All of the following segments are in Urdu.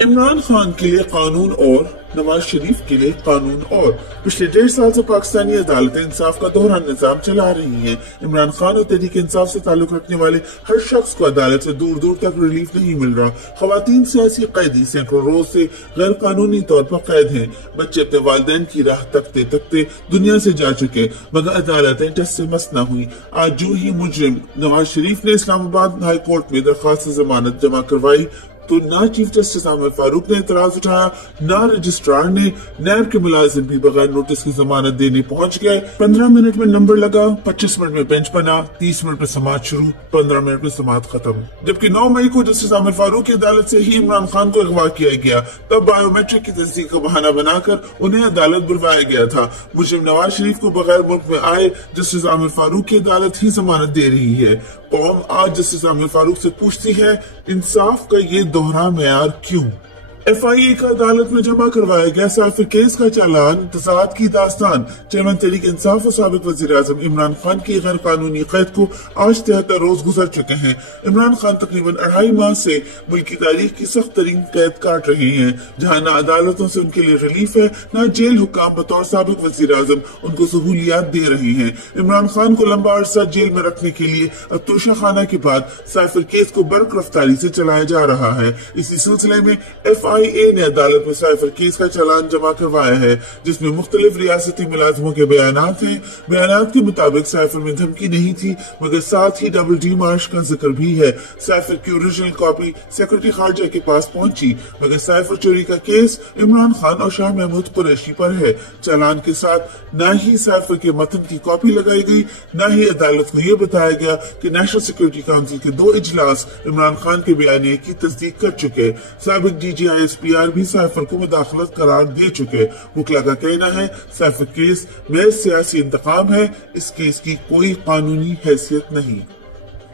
عمران خان کے لیے قانون اور نواز شریف کے لیے قانون اور پچھلے 1.5 سال سے پاکستانی عدالت انصاف کا دوہرا نظام چلا رہی ہیں۔ عمران خان اور تحریک انصاف سے تعلق رکھنے والے ہر شخص کو عدالت سے دور دور تک ریلیف نہیں مل رہا۔ خواتین سیاسی قیدی سینکڑوں روز سے غیر قانونی طور پر قید ہیں۔ بچے اپنے والدین کی راہ تکتے تکتے دنیا سے جا چکے، مگر عدالتیں ٹس سے مس نہ ہوئی۔ آج جو ہی مجرم نواز شریف نے اسلام آباد ہائی کورٹ میں درخواست ضمانت جمع کروائی تو نہ چیف جسٹس عامر فاروق نے اعتراض اٹھایا، نہ رجسٹرار نے، نیب کے ملازم بھی بغیر نوٹس کی ضمانت دینے پہنچ گئے۔ 15 منٹ میں نمبر لگا، 25 منٹ میں بینچ بنا، 30 منٹ میں سماعت شروع، 15 منٹ میں سماعت ختم۔ جبکہ 9 مئی کو جسٹس عامر فاروق کی عدالت سے ہی عمران خان کو اغوا کیا گیا، تب بایو میٹرک کی تصدیق کا بہانہ بنا کر انہیں عدالت بلوایا گیا تھا۔ مجرم نواز شریف کو بغیر ملک میں آئے جسٹس عامر فاروق کی عدالت ہی ضمانت دے رہی ہے۔ قوم آج جسٹس عامر فاروق سے پوچھتی ہے، انصاف کا یہ دوہرا معیار کیوں؟ ایف آئی اے کا عدالت میں جمع کروایا گیا سائفر کیس کا چالان، تضاد کی داستان۔ چیئرمین تحریک انصاف و سابق وزیر اعظم عمران خان کی غیر قانونی قید کو آج 73 روز گزر چکے ہیں۔ عمران خان تقریباً 2.5 ماہ سے ملکی تاریخ کی سخت ترین قید کاٹ رہے ہیں، جہاں نہ عدالتوں سے ان کے لیے ریلیف ہے، نہ جیل حکام بطور سابق وزیر اعظم ان کو سہولیات دے رہے ہیں۔ عمران خان کو لمبا عرصہ جیل میں رکھنے کے لیے اب توشہ خانہ کے بعد سائفر کیس کو برق رفتاری سے چلایا جا رہا ہے۔ اسی سلسلے میں ایف آئی اے نے عدالت میں سائفر کیس کا چالان جمع کروایا ہے، جس میں مختلف ریاستی ملازموں کے بیانات ہیں۔ بیانات کے مطابق سائفر میں دھمکی نہیں تھی، مگر ساتھ ہی ڈبل ڈی مارش کا ذکر بھی ہے۔ سائفر کی اوریجنل کاپی سیکرٹری خارجہ کے پاس پہنچی، مگر سائفر چوری کا کیس عمران خان اور شاہ محمود قریشی پر ہے۔ چالان کے ساتھ نہ ہی سائفر کے متن کی کاپی لگائی گئی، نہ ہی عدالت کو یہ بتایا گیا کہ نیشنل سیکورٹی کونسل کے 2 اجلاس عمران خان کے بیانیے کی تصدیق کر چکے۔ سابق D G I S P R بھی سائفر کو مداخلت قرار دے چکے۔ وکلا کا کہنا ہے سائفر کیس محض سیاسی انتقام ہے، اس کیس کی کوئی قانونی حیثیت نہیں۔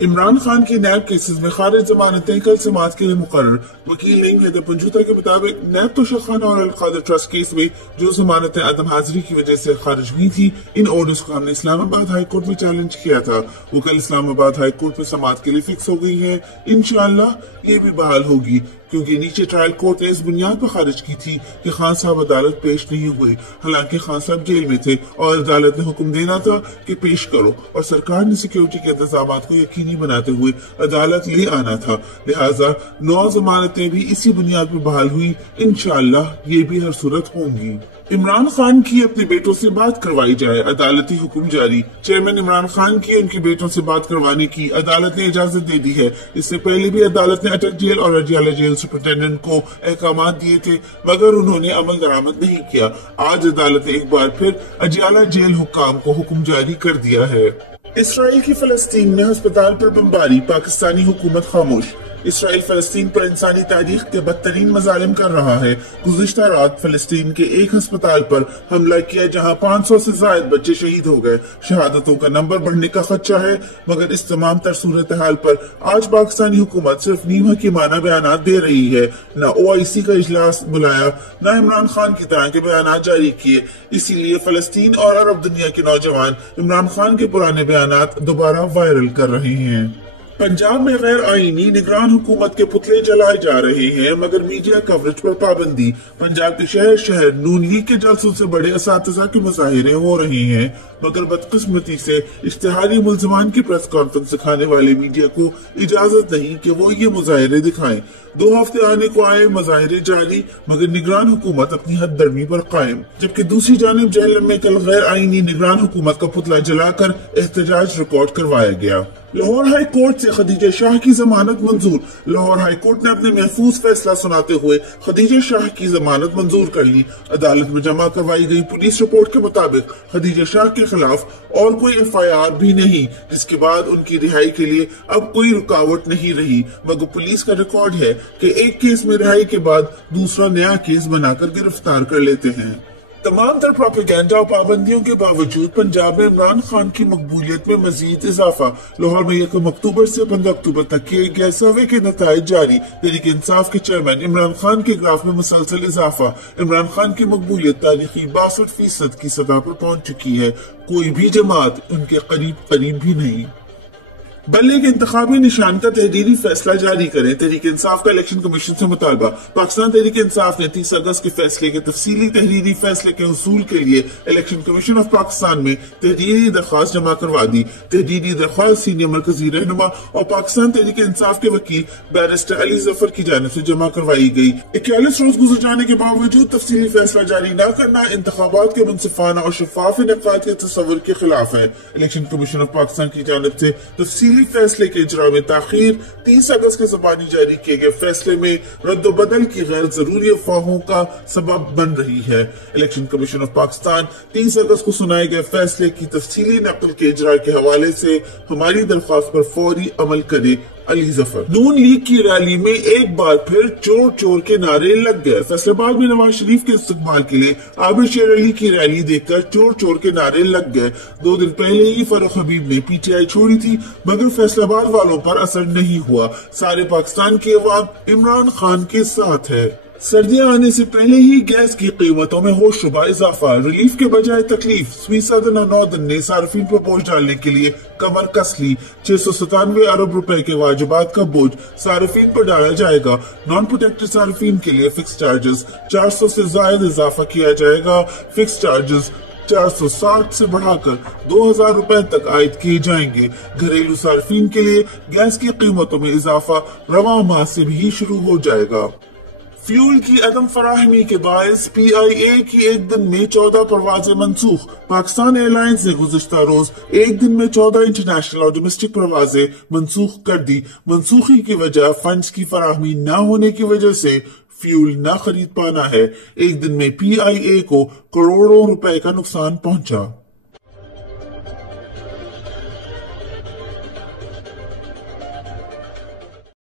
عمران خان کی نیب کیسز میں خارج ضمانتیں کل سماعت کے لیے مقرر۔ وکیل نعیم حیدر پنجوتا کے مطابق نیب توشہ خانہ اور القادر ٹرسٹ کیس میں جو ضمانتیں عدم حاضری کی وجہ سے خارج ہوئی تھی، ان آرڈرز کو ہم نے اسلام آباد ہائی کورٹ میں چیلنج کیا تھا۔ وہ کل اسلام آباد ہائی کورٹ میں سماعت کے لیے فکس ہو گئی ہے۔ انشاءاللہ یہ بھی بحال ہوگی، کیونکہ نیچے ٹرائل کورٹ نے اس بنیاد پر خارج کی تھی کہ خان صاحب عدالت پیش نہیں ہوئے، حالانکہ خان صاحب جیل میں تھے اور عدالت نے حکم دینا تھا کہ پیش کرو، اور سرکار نے سیکیورٹی کے انتظامات کو یقینی بناتے ہوئے عدالت لے آنا تھا۔ لہٰذا 9 ضمانتیں بھی اسی بنیاد پر بحال ہوئی۔ انشاءاللہ یہ بھی ہر صورت ہوں گی۔ عمران خان کی اپنے بیٹوں سے بات کروائی جائے، عدالتی حکم جاری۔ چیئرمین عمران خان کی ان کے بیٹوں سے بات کروانے کی عدالت نے اجازت دے دی ہے۔ اس سے پہلے بھی عدالت نے اٹک جیل اور اجیالہ جیل سپرنٹینڈنٹ کو احکامات دیے تھے، مگر انہوں نے عمل درآمد نہیں کیا۔ آج عدالت نے ایک بار پھر اجیالہ جیل حکام کو حکم جاری کر دیا ہے۔ اسرائیل کی فلسطین میں ہسپتال پر بمباری، پاکستانی حکومت خاموش۔ اسرائیل فلسطین پر انسانی تاریخ کے بدترین مظالم کر رہا ہے۔ گزشتہ رات فلسطین کے ایک ہسپتال پر حملہ کیا، جہاں 500 سے زائد بچے شہید ہو گئے۔ شہادتوں کا نمبر بڑھنے کا خدشہ ہے، مگر اس تمام تر صورتحال پر آج پاکستانی حکومت صرف نیم حکیمانہ بیانات دے رہی ہے۔ نہ OIC کا اجلاس بلایا، نہ عمران خان کی طرح کے بیانات جاری کیے۔ اسی لیے فلسطین اور عرب دنیا کے نوجوان عمران خان کے پرانے بیانات دوبارہ وائرل کر رہے ہیں۔ پنجاب میں غیر آئینی نگران حکومت کے پتلے جلائے جا رہے ہیں، مگر میڈیا کوریج پر پابندی۔ پنجاب کے شہر شہر نون لیگ کے جلسوں سے بڑے اساتذہ کے مظاہرے ہو رہے ہیں، مگر بدقسمتی سے اشتہاری ملزمان کی پریس کانفرنس دکھانے والے میڈیا کو اجازت نہیں کہ وہ یہ مظاہرے دکھائیں۔ 2 ہفتے آنے کو آئے، مظاہرے جاری، مگر نگران حکومت اپنی حد درمی پر قائم۔ جبکہ دوسری جانب جہلم میں کل غیر آئینی نگران حکومت کا پتلا جلا کر احتجاج ریکارڈ کروایا گیا۔ لاہور ہائی کورٹ سے خدیجہ شاہ کی ضمانت منظور۔ لاہور ہائی کورٹ نے اپنے محفوظ فیصلہ سناتے ہوئے خدیجہ شاہ کی ضمانت منظور کر لی۔ عدالت میں جمع کروائی گئی پولیس رپورٹ کے مطابق خدیجہ شاہ کے خلاف اور کوئی FIR بھی نہیں، جس کے بعد ان کی رہائی کے لیے اب کوئی رکاوٹ نہیں رہی، مگر پولیس کا ریکارڈ ہے کہ ایک کیس میں رہائی کے بعد دوسرا نیا کیس بنا کر گرفتار کر لیتے ہیں۔ تمام تر پروپیگنڈا اور پابندیوں کے باوجود پنجاب میں عمران خان کی مقبولیت میں مزید اضافہ۔ لاہور میں 1 اکتوبر سے 15 اکتوبر تک کیے گئے سروے کے نتائج جاری۔ تحریک انصاف کے چیئرمین عمران خان کے گراف میں مسلسل اضافہ۔ عمران خان کی مقبولیت تاریخی 62% کی سطح پر پہنچ چکی ہے۔ کوئی بھی جماعت ان کے قریب بھی نہیں۔ بلے کے انتخابی نشان کا تحریری فیصلہ جاری کریں۔ تحریک انصاف کا الیکشن کمیشن سے مطالبہ۔ پاکستان تحریک انصاف نے 30 اگست کے فیصلے کے تفصیلی تحریری فیصلے کے حصول کے لیے الیکشن کمیشن آف پاکستان میں تحریری درخواست جمع کروا دی۔ تحریری درخواست سینئر مرکزی رہنما اور پاکستان تحریک انصاف کے وکیل بیرسٹر علی ظفر کی جانب سے جمع کروائی گئی۔ 41 روز گزر جانے کے باوجود تفصیلی فیصلہ جاری نہ کرنا انتخابات کے منصفانہ اور شفاف انعقاد کے تصور کے خلاف ہے۔ الیکشن کمیشن آف پاکستان کی جانب سے تفصیلی فیصلے کے اجراء میں تاخیر 30 اگست کے زبانی جاری کیے گئے فیصلے میں رد و بدل کی غیر ضروری افواہوں کا سبب بن رہی ہے۔ الیکشن کمیشن آف پاکستان 30 اگست کو سنائے گئے فیصلے کی تفصیلی نقل کے اجراء کے حوالے سے ہماری درخواست پر فوری عمل کرے۔ علی ظفر۔ نون لیگ کی ریلی میں ایک بار پھر چور چور کے نعرے لگ گئے۔ فیصل آباد میں نواز شریف کے استقبال کے لیے عابر شیر علی کی ریلی دیکھ کر چور چور کے نعرے لگ گئے۔ 2 دن پہلے ہی فاروق حبیب نے پی ٹی آئی چھوڑی تھی مگر فیصل آباد والوں پر اثر نہیں ہوا۔ سارے پاکستان کی عوام عمران خان کے ساتھ ہے۔ سردیاں آنے سے پہلے ہی گیس کی قیمتوں میں ہوش شبہ اضافہ، ریلیف کے بجائے تکلیف۔ سویس صدر نوردن نے صارفین پر بوجھ ڈالنے کے لیے کمر کس لی۔ 697 ارب روپے کے واجبات کا بوجھ صارفین پر ڈالا جائے گا۔ نان پروٹیکٹڈ صارفین کے لیے فکس چارجز 400 سے زائد اضافہ کیا جائے گا۔ فکس چارجز 460 سے بڑھا کر 2000 روپے تک عائد کیے جائیں گے۔ گھریلو صارفین کے لیے گیس کی قیمتوں میں اضافہ رواں ماہ سے بھی شروع ہو جائے گا۔ فیول کی عدم فراہمی کے باعث پی آئی اے کی ایک دن میں 14 پروازیں منسوخ۔ پاکستان ایئر لائنز نے گزشتہ روز ایک دن میں 14 انٹرنیشنل اور ڈومیسٹک پروازیں منسوخ کر دی۔ منسوخی کی وجہ فنڈز کی فراہمی نہ ہونے کی وجہ سے فیول نہ خرید پانا ہے۔ ایک دن میں پی آئی اے کو کروڑوں روپے کا نقصان پہنچا۔